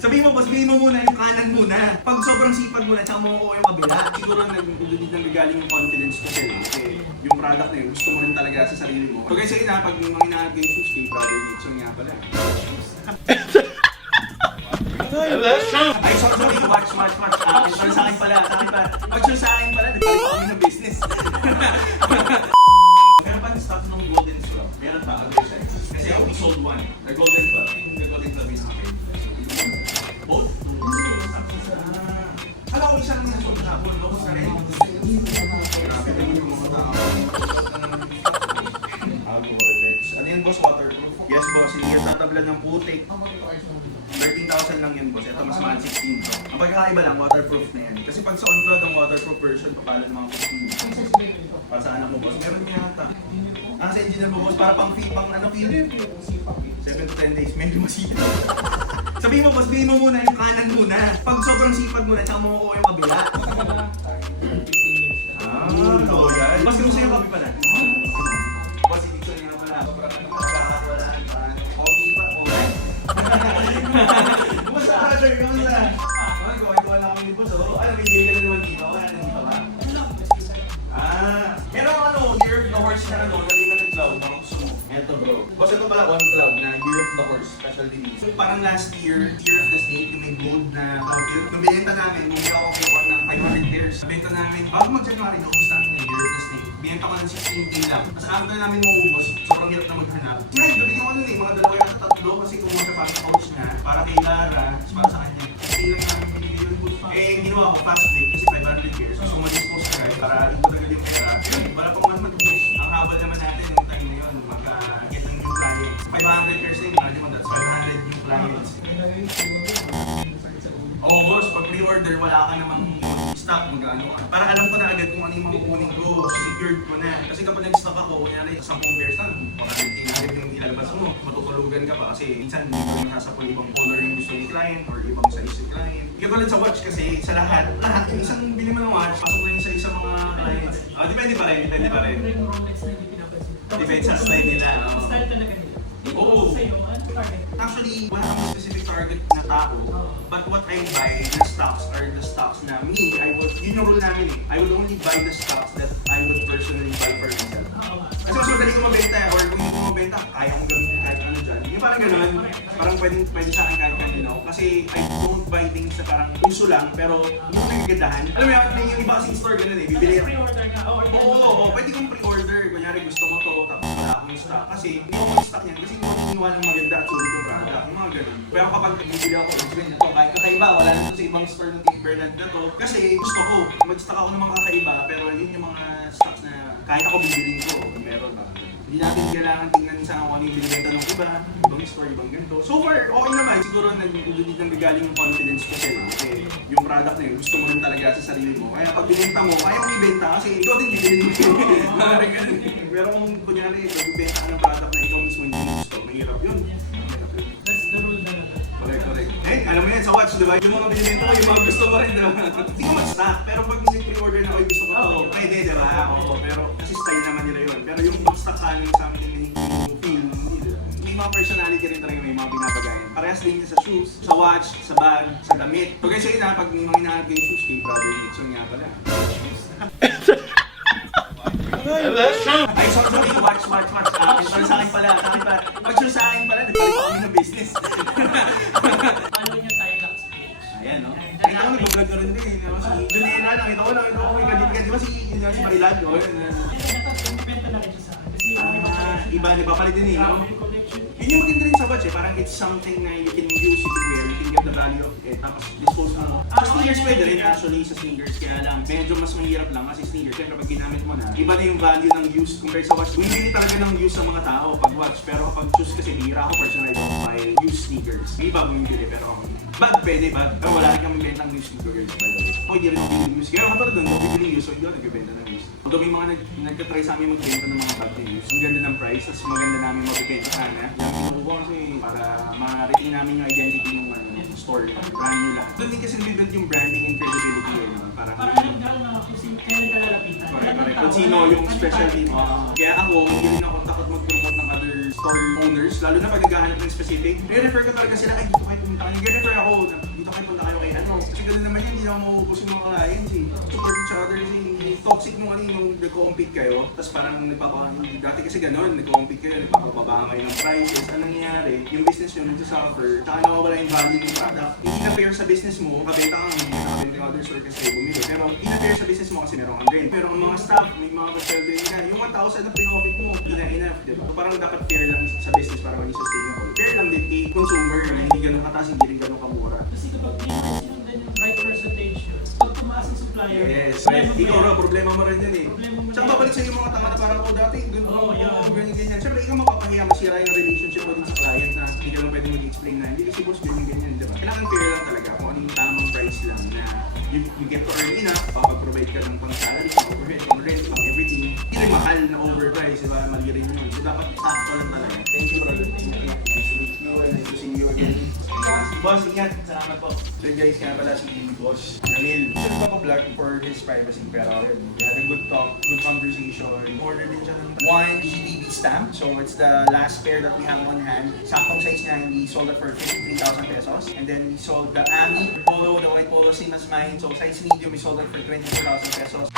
Sabihin mo, boss, bigay mo muna yung kanan muna. Pag sobrang sipag mo na, tsaka makukuha yung kabila. Siguro nag-galing yung confidence ko sa'yo. Kasi yung product na yun, gusto mo rin talaga sa sarili mo. So guys, ayun na, pag mga hinahanap yung shoes kay Brother Nixon nga pala. Ay, sorry, watch. Akin sa akin pala. Watch yung sa akin pala, nagpalit kami ng business. Meron pa yung stock ng Golden Straw. Meron pa, size. Kasi we sold one. The Golden Club. The Golden Club is okay. Both? Alam ko isang nasa sabon, locos na rin. Grabe naman yung mga tao. Ano yan, boss? Waterproof? Yes, boss. Hindi yung tatablan ng putik. 13,000 lang yun, boss. Ito mas mahal 16. Ang pagkakaiba lang, waterproof na yan. Kasi pag sa on-cloud ang waterproof version, papala ng mga 15. Para sa anak mo, boss. Meron niya yata. Sa engineer mo, boss, para pang fee, pang ano, fee? 7 to 10 days, medyo masipag. Sabihin mo, boss, bigay mo muna yung kanan muna. Pag sobrang sipag mo na, tsaka makukuha yung kabila. Oo, yan. Boss, kamusta yung kape pala? Boss, hindi ko nga pala. Okay pa, okay. Kumusta, brother? Kumusta? Gawa lang kami ni boss, oh. Ano, may ka na naman dito? Kaya nandito ba? Meron ano, Year of the Horse na ano, nali ka ng cloud, baka gusto mo. Eto bro. Boss, ito pala one cloud na Year of the Horse, specialty needs. So parang last year, Year of the Snake, yung may gold na outfit. Nung binenta namin, bumili ako kay Juan ng 500 pairs. Binenta namin, bago mag-January, naubos namin yung Year of the Snake. Binenta ko ng 16K lang. Tapos after namin maubos, sobrang hirap na maghanap. Ngayon, nabigyan ko nun eh, mga dalawa yung tatlo kasi kung magka-fast pouch na, para kay Lara, para sa kanya. Kasi lang namin pinili yung good pa. Eh, ginawa ko fast break kasi 500 pairs. So, mag-dispose ka para ipagagal yung pera. Wala pang mas matubos. Ang habal naman natin yung time na yun, mag-get ng new clients. 500 pairs na yun, imagine mo that's 500 new clients. Oh boss, pag pre-order, wala ka namang stock, mag-ano ka. Para alam ko na agad kung ano yung makukunin ko, secured ko na. Kasi kapag nag-stock ako, kunyari 10 pairs na, baka tinagin yung ilalabas mo, matutulugan ka pa kasi minsan hindi ko nasasapol ibang color yung gusto ni client or ibang size ni client. Hindi ka sa watch kasi sa lahat, yung isang bili mo ng watch, pasok mo yung sa isang mga clients. Depende pa rin. Depende sa style nila. Style talaga nila. Oo. Actually, wala akong specific target na tao. But what I buy, the stocks are the stocks na me, yun yung rule namin eh. I would only buy the stocks that I would personally buy for myself. Kasi mas madali ko mabenta or kung hindi ko mabenta, kaya kong gamitin kahit ano dyan. Yung parang gano'n, parang pwede sa akin kahit kanino. Kasi I don't buy things na parang uso lang, pero yung nagagadahan. Alam mo yung iba kasing store gano'n eh, bibili. Pre-order ka. Oo, pwede kong pre-order. Kunyari gusto mo to, tapos wala akong stock. Kasi hindi ako mag-stock yan, kasi hindi ko iniwan ng maganda at sulit yung product. Yung mga ganun. Pero kapag bibili ako, ito, kahit kakaiba, wala na sa ibang store ng Team Bernard na to. Kasi gusto ko, mag-stock ako ng mga kakaiba, pero yun yung mga stocks na kahit ako bibilin ko, meron ba? Hindi natin kailangan tingnan sa kung ano yung binibenta ng iba, ibang store, ibang ganito. So far, okay naman. Siguro nag-galing yung confidence ko sa'yo. Kasi yung product na yun, gusto mo rin talaga sa sarili mo. Kaya pag binenta mo, kaya mo ibenta kasi ikaw din bibilin mo. Pero kung kunyari, pag ibenta ka ng product na ikaw mismo hindi gusto, mahirap yun. That's the rule na natin. Correct. Eh, alam mo yan sa watch, di ba? Yung mga binibenta mo, yung mga gusto mo rin, di ba? Hindi ko mag-stock, pero pag pre-order na ako, gusto ko to, pwede, di ba? Oo, pero kasi style naman nila yun. Pero yung mag-stock sa amin, sa amin, hindi feel, may mga personality rin talaga, may mga binabagayan. Parehas din sa shoes, sa watch, sa bag, sa damit. So guys, yun na, pag may mga hinahanap yung shoes, kay Brother Nixon nga pala. Ay, sorry, watch. Akin sa akin pala. Watch yung sa akin pala, nagpalit kami ng business. Follow niya tayo lang. Ayan, no? Nakita ko, nag-vlog ka rin din eh. Si Junela, nakita ko may galit-galit. Di ba si Marilad? O, yun. Benta na rin siya sa akin. Kasi Iba, papalit din eh, no? collection. Yun yung maganda rin sa watch eh. Parang it's something na you can use, you can wear, you can get the value of it. Tapos dispose mo. Sa sneakers pwede rin actually sa sneakers. Kaya lang, medyo mas mahirap lang kasi sneakers. Kaya kapag ginamit mo na, iba na yung value ng use compared sa watch. Bumibili talaga ng use sa mga tao pag watch. Pero kapag shoes kasi hira ako personally don't buy used sneakers. May iba bumibili pero bag pwede, bag. Pero wala rin kami benta ng used sneakers. Ako hindi rin ako bibili used. Kaya kapag doon, ako bibili used. So yun, nagbibenta ng used. Although may mga nagka-try sa amin magbenta ng mga bag na used. Ang ganda ng price, tapos maganda namin magbibenta sana. Yung kinukuha kasi para ma-retain namin yung identity ng store. Brand nyo lahat. Doon din kasi nabibent yung branding and credibility eh. Para alam na kung kaya nagkalalapitan. correct. Kung sino yung specialty mo. Kaya ako, hindi rin ako takot mag-promote ng other store owners. Lalo na pag naghahanap ng specific. Re-refer ko talaga sila, ay dito kayo pumunta Nag-refer ako, dito kayo punta kayo kay ano. Kasi gano'n naman yun, hindi naman maubos yung mga clients eh. Support each other eh. Toxic nung ano yung nag-compete kayo. Tapos parang dati kasi gano'n, nag-compete kayo, nagpapababa kayo ng prices. Ano nangyari? Yung business nyo nagsasuffer, saka nawawala yung value ng product. Hindi na fair sa business mo, kabenta ka, hindi na kabenta yung other store kasi kayo bumili. Pero hindi na fair sa business mo kasi meron kang rent. Pero ang mga staff, may mga kasweldo yun na. Yung 1,000 na pinofit mo, hindi na enough. Diba? So, parang dapat fair lang sa business para maging sustainable. Fair lang din kay consumer na hindi ganun kataas, hindi rin ganun kamura. Kasi kapag di mo sinundan yung right percentage yun, pag tumaas yung supplier, Yes, problema mo ikaw yan. na, problema mo rin yan eh. Problema mo Tsaka yan. babalik sa yung mga tanga na parang ako dati, Oo, yan. ganyan. Siyempre, ikaw mapapahiya, masira yung relationship mo din sa client na hindi ka lang pwede mag-explain na hindi kasi boss, ganyan, diba? Kailangan fair lang talaga kung ano yung tamang price lang na you get to earn enough, pag-provide ka ng pang-salary, pang-overhead, pang-rent, pang-everything. Hindi rin mahal na overprice, diba? Mali rin yun. So, dapat sakto lang talaga. Thank you, brother. Nice to meet you and nice to see you again. Boss, ingat. Salamat po. So guys, kaya pala si Boss Anil. Gusto ko vlog for his privacy, pero we had a good talk, good conversation. Order din siya ng one GBB stamp. So it's the last pair that we have on hand. Saktong size niya, we sold it for 53,000 pesos. And then we sold the Ami polo, the white polo, same as mine. So size medium, we sold it for 22,000 pesos.